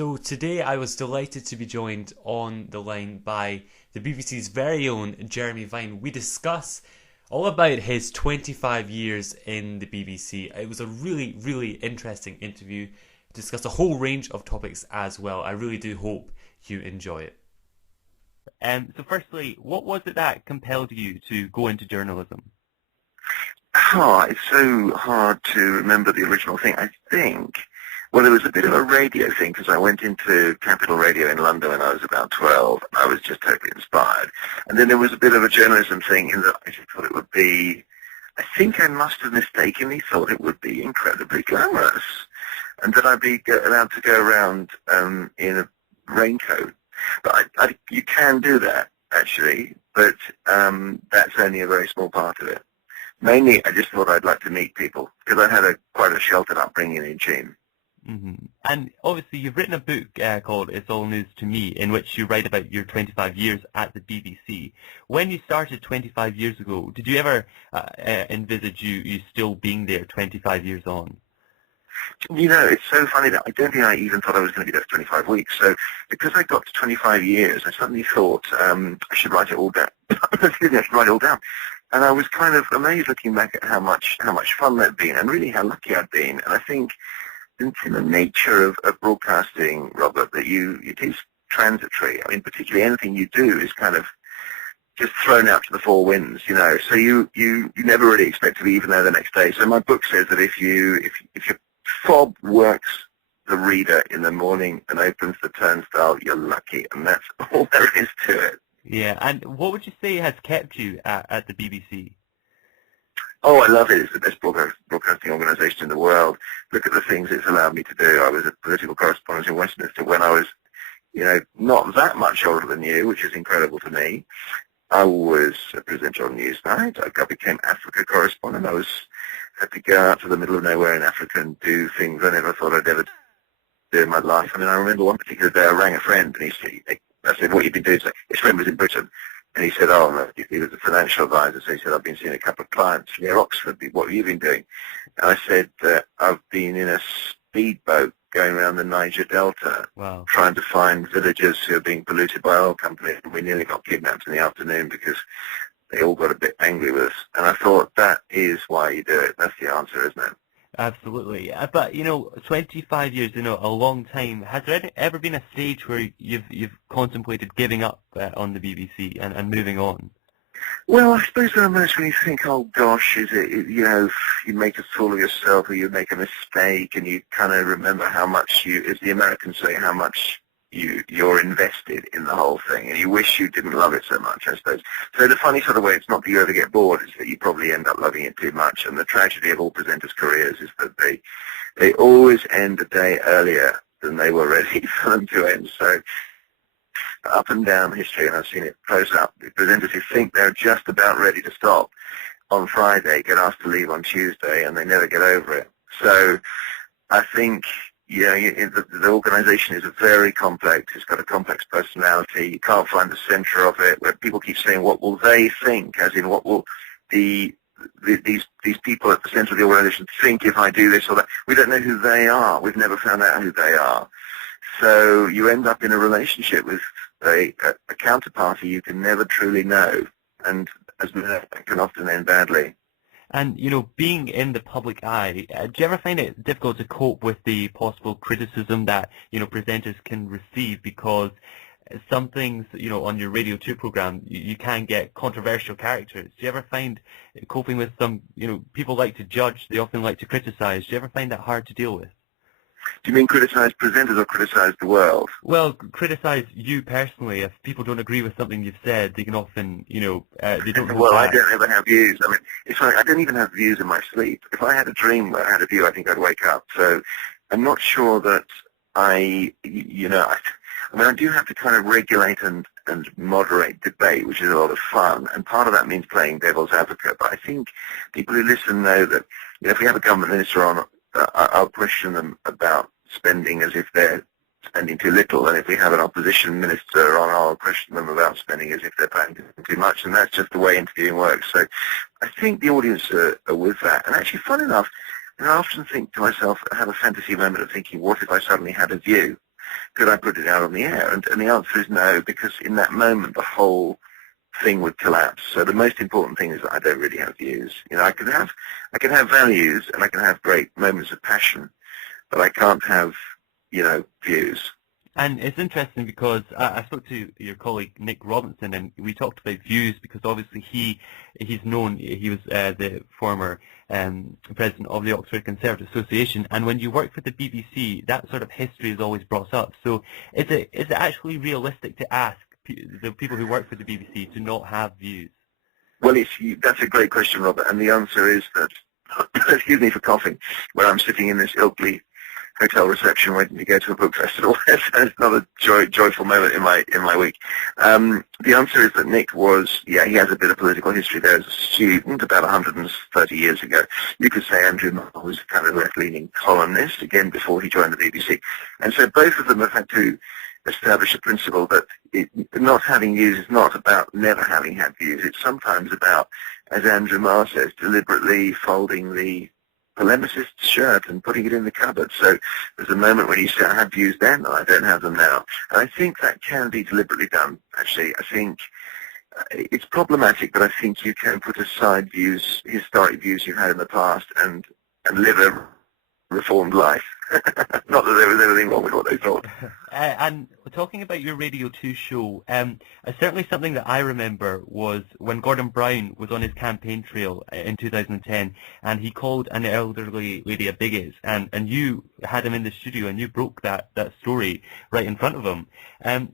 So today I was delighted to be joined on the line by the BBC's very own Jeremy Vine. We discuss all about his 25 years in the BBC. It was a really, really interesting interview. Discussed a whole range of topics as well. I really do hope you enjoy it. So firstly, what was it that compelled you to go into journalism? Oh, it's so hard to remember the original thing. I think, well, it was a bit of a radio thing because I went into Capital Radio in London when I was about 12. I was just totally inspired. And then there was a bit of a journalism thing in that I just thought it would be, I think I must have mistakenly thought it would be incredibly glamorous and that I'd be allowed to go around in a raincoat. But you can do that, actually, but that's only a very small part of it. Mainly, I just thought I'd like to meet people, because I had quite a sheltered upbringing in Sheen. Mm-hmm. And obviously you've written a book called It's All News to Me, in which you write about your 25 years at the BBC. When you started 25 years ago, did you ever envisage you still being there 25 years on? You know, it's so funny that I don't think I even thought I was going to be there for 25 weeks. So because I got to 25 years, I suddenly thought I should write it all down. Excuse me, I should write it all down. And I was kind of amazed looking back at how much fun that'd been and really how lucky I'd been. And I think it's in the nature of broadcasting, Robert, that it is transitory. I mean, particularly anything you do is kind of just thrown out to the four winds, you know. So you never really expect to be even there the next day. So my book says that if your fob works the reader in the morning and opens the turnstile, you're lucky, and that's all there is to it. Yeah, and what would you say has kept you at the BBC? Oh, I love it. It's the best broadcasting organisation in the world. Look at the things it's allowed me to do. I was a political correspondent in Westminster when I was, not that much older than you, which is incredible to me. I was a presenter on Newsnight. I became Africa correspondent. I had to go out to the middle of nowhere in Africa and do things I never thought I'd ever do in my life. I mean, I remember one particular day I rang a friend and I said, what you've been doing? His friend was in Britain. And he said, oh, no, he was a financial advisor. So he said, I've been seeing a couple of clients near Oxford. What have you been doing? And I said, I've been in a speedboat going around the Niger Delta, wow, trying to find villagers who are being polluted by oil companies. And we nearly got kidnapped in the afternoon because they all got a bit angry with us. And I thought, that is why you do it. That's the answer, isn't it? Absolutely. But, 25 years, a long time. Has there ever been a stage where you've contemplated giving up on the BBC and moving on? Well, I suppose there are moments when you think, oh gosh, you make a fool of yourself or you make a mistake and you kind of remember how much as the Americans say, how much you're invested in the whole thing and you wish you didn't love it so much, I suppose. So the funny sort of way, it's not that you ever get bored, it's that you probably end up loving it too much. And the tragedy of all presenters' careers is that they always end a day earlier than they were ready for them to end. So up and down history, and I've seen it close up, the presenters who think they're just about ready to stop on Friday get asked to leave on Tuesday and they never get over it. So I think the organisation is very complex. It's got a complex personality. You can't find the centre of it, where people keep saying, what will they think? As in, what will these people at the centre of the organisation think if I do this or that? We don't know who they are. We've never found out who they are. So you end up in a relationship with a counterparty you can never truly know, and as we know, that can often end badly. And, being in the public eye, do you ever find it difficult to cope with the possible criticism that, presenters can receive? Because some things, on your Radio 2 program, you can get controversial characters. Do you ever find coping with some, people like to judge, they often like to criticize. Do you ever find that hard to deal with? Do you mean criticize presenters or criticize the world? Well, criticize you personally. If people don't agree with something you've said, they can often, they don't. Well, I don't ever have views. I mean, it's funny, I don't even have views in my sleep. If I had a dream where I had a view, I think I'd wake up. So I'm not sure that I do have to kind of regulate and moderate debate, which is a lot of fun. And part of that means playing devil's advocate. But I think people who listen know that, if we have a government minister on, I'll question them about spending as if they're spending too little, and if we have an opposition minister on, I'll question them about spending as if they're paying too much, and that's just the way interviewing works. So I think the audience are with that. And actually, fun enough, I often think to myself, I have a fantasy moment of thinking, what if I suddenly had a view? could I put it out on the air? And the answer is no, because in that moment the whole thing would collapse. So the most important thing is that I don't really have views. You know, I can have values and I can have great moments of passion, but I can't have, you know, views. And it's interesting because I spoke to your colleague Nick Robinson, and we talked about views because obviously he's known, he was the former president of the Oxford Conservative Association, and when you work for the BBC, that sort of history is always brought up. So is it actually realistic to ask the people who work for the BBC to not have views? Well, that's a great question, Robert, and the answer is that, excuse me for coughing, when I'm sitting in this Ilkley hotel reception waiting to go to a book festival. It's not a joyful moment in my week. The answer is that Nick was, he has a bit of political history there as a student about 130 years ago. You could say Andrew Marr was a kind of left-leaning columnist, again, before he joined the BBC. And so both of them have had to establish a principle that not having views is not about never having had views. It's sometimes about, as Andrew Marr says, deliberately folding the polemicist's shirt and putting it in the cupboard. So there's a moment when you say, I had views then, and I don't have them now. And I think that can be deliberately done, actually. I think it's problematic, but I think you can put aside views, historic views you've had in the past, and live a reformed life. Not that there was anything wrong with what they thought. And talking about your Radio 2 show, certainly something that I remember was when Gordon Brown was on his campaign trail in 2010, and he called an elderly lady a bigot, and you had him in the studio and you broke that story right in front of him.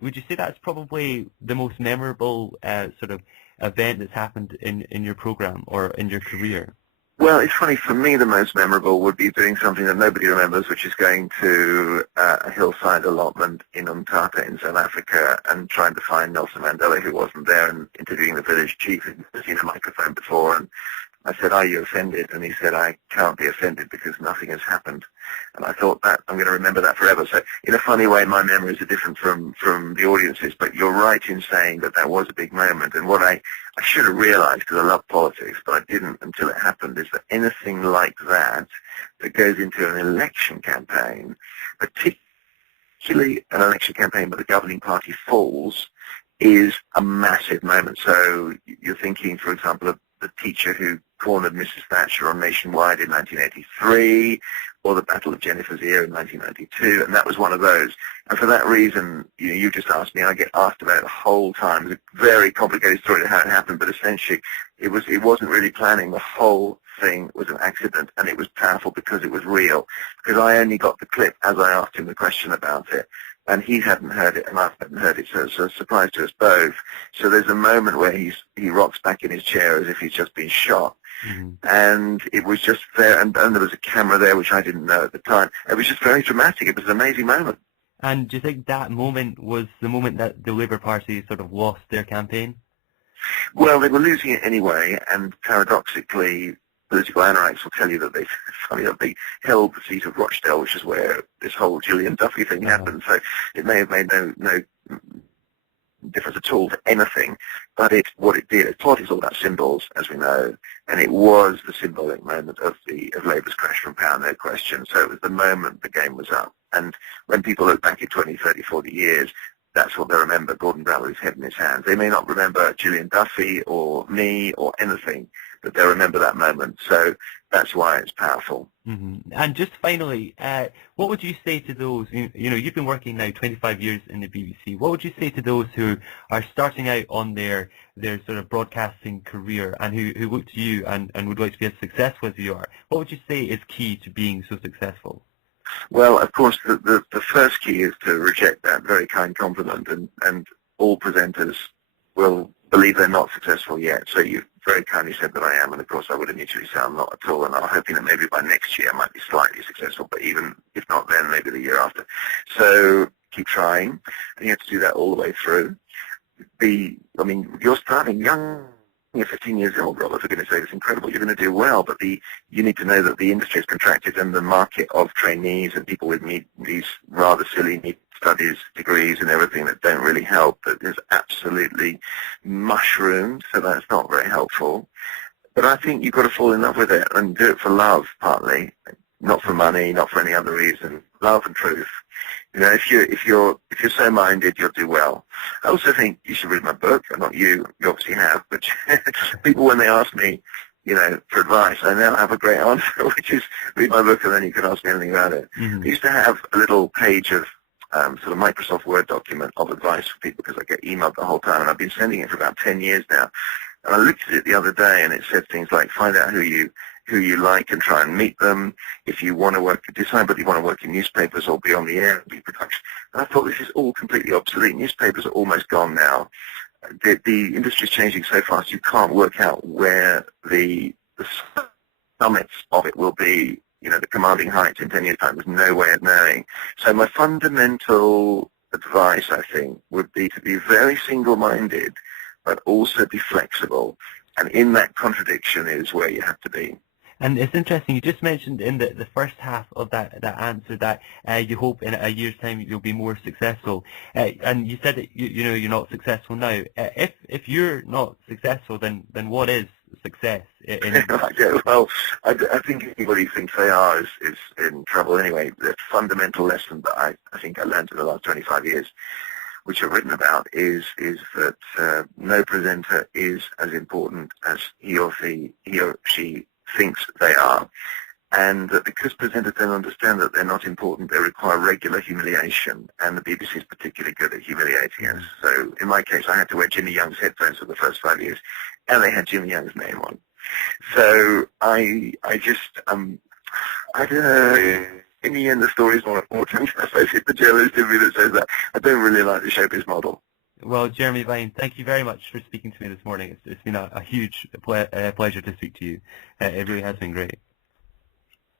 Would you say that's probably the most memorable sort of event that's happened in your program or in your career? Well, it's funny, for me the most memorable would be doing something that nobody remembers, which is going to a hillside allotment in Umtata in South Africa and trying to find Nelson Mandela, who wasn't there, and interviewing the village chief who'd seen a microphone before. And I said, are you offended? And he said, I can't be offended because nothing has happened. And I thought that I'm going to remember that forever. So in a funny way, my memories are different from the audience's, but you're right in saying that was a big moment. And what I should have realized, because I love politics, but I didn't until it happened, is that anything like that goes into an election campaign, particularly an election campaign where the governing party falls, is a massive moment. So you're thinking, for example, of the teacher who cornered Mrs. Thatcher on Nationwide in 1983, or the Battle of Jennifer's Ear in 1992, and that was one of those. And for that reason, you just asked me, I get asked about it the whole time. It's a very complicated story to how it happened, but essentially it wasn't really planning. The whole thing was an accident, and it was powerful because it was real, because I only got the clip as I asked him the question about it, and he hadn't heard it, and I hadn't heard it, so it's a surprise to us both. So there's a moment where he rocks back in his chair as if he's just been shot, and it was just there, and there was a camera there, which I didn't know at the time. It was just very dramatic. It was an amazing moment. And do you think that moment was the moment that the Labour Party sort of lost their campaign? Well, they were losing it anyway, and paradoxically, political anoraks will tell you that they held the seat of Rochdale, which is where this whole Gillian Duffy thing happened. So it may have made no difference at all to anything, but what it did. Politics is all about symbols, as we know, and it was the symbolic moment of Labour's crash from power, no question. So it was the moment the game was up. And when people look back at 20, 30, 40 years, that's what they remember, Gordon Brown with his head in his hands. They may not remember Gillian Duffy or me or anything, but they remember that moment. So that's why it's powerful. Mm-hmm. And just finally, what would you say to those, you've been working now 25 years in the BBC, what would you say to those who are starting out on their sort of broadcasting career and who look to you and would like to be as successful as you are? What would you say is key to being so successful? Well, of course, the first key is to reject that very kind compliment, and all presenters will believe they're not successful yet. So you very kindly said that I am, and of course I would initially say I'm not at all, and I'm hoping that maybe by next year I might be slightly successful, but even if not then, maybe the year after. So keep trying, and you have to do that all the way through. You're starting young. You're 15 years old, Robert, for goodness sake, it's incredible. You're going to do well, but you need to know that the industry is contracted, and the market of trainees and people with these rather silly need studies, degrees, and everything that don't really help, that is absolutely mushroomed, so that's not very helpful. But I think you've got to fall in love with it and do it for love, partly, not for money, not for any other reason. Love and truth You know, if you're so minded, you'll do well. I also think you should read my book. Not you obviously have, but people when they ask me, you know, for advice, I now have a great answer, which is read my book and then you can ask me anything about it. Mm-hmm. I used to have a little page of sort of Microsoft Word document of advice for people because I get emailed the whole time, and I've been sending it for about 10 years now. And I looked at it the other day, and it said things like, find out who you like and try and meet them. If you want to work, decide whether you want to work in newspapers or be on the air, be production. And I thought this is all completely obsolete. Newspapers are almost gone now. The industry is changing so fast, you can't work out where the summits of it will be, you know, the commanding heights in 10 years' time. There's no way of knowing. So my fundamental advice, I think, would be to be very single-minded, but also be flexible. And in that contradiction is where you have to be. And it's interesting, you just mentioned in the first half of that answer that you hope in a year's time you'll be more successful. And you said that you know you're not successful now. If you're not successful, then what is success? Well, I think anybody who thinks they are is in trouble anyway. The fundamental lesson that I think I learned in the last 25 years, which I've written about, is that no presenter is as important as he or she thinks they are, and that because presenters don't understand that they're not important, they require regular humiliation, and the BBC is particularly good at humiliating us. So in my case, I had to wear Jimmy Young's headphones for the first 5 years, and they had Jimmy Young's name on. So I just, I don't know, in the end the story's more important. I suppose it's the journalist in me that says that. I don't really like the showbiz model. Well, Jeremy Vine, thank you very much for speaking to me this morning. It's been a huge pleasure to speak to you. It really has been great.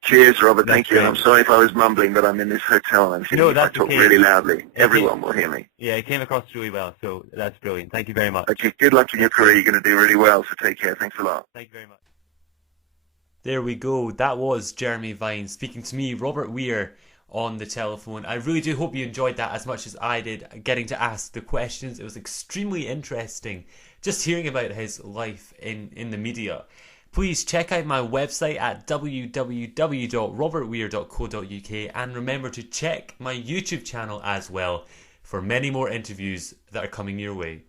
Cheers, Robert. That's thank you. great. I'm sorry if I was mumbling, but I'm in this hotel and if I talk really loudly, everyone will hear me. Yeah, it came across really well, so that's brilliant. Thank you very much. Okay, good luck in your career. You're going to do really well, so take care. Thanks a lot. Thank you very much. There we go. That was Jeremy Vine speaking to me, Robert Weir, on the telephone. I really do hope you enjoyed that as much as I did, getting to ask the questions. It was extremely interesting just hearing about his life in the media. Please check out my website at www.robertweir.co.uk and remember to check my YouTube channel as well for many more interviews that are coming your way.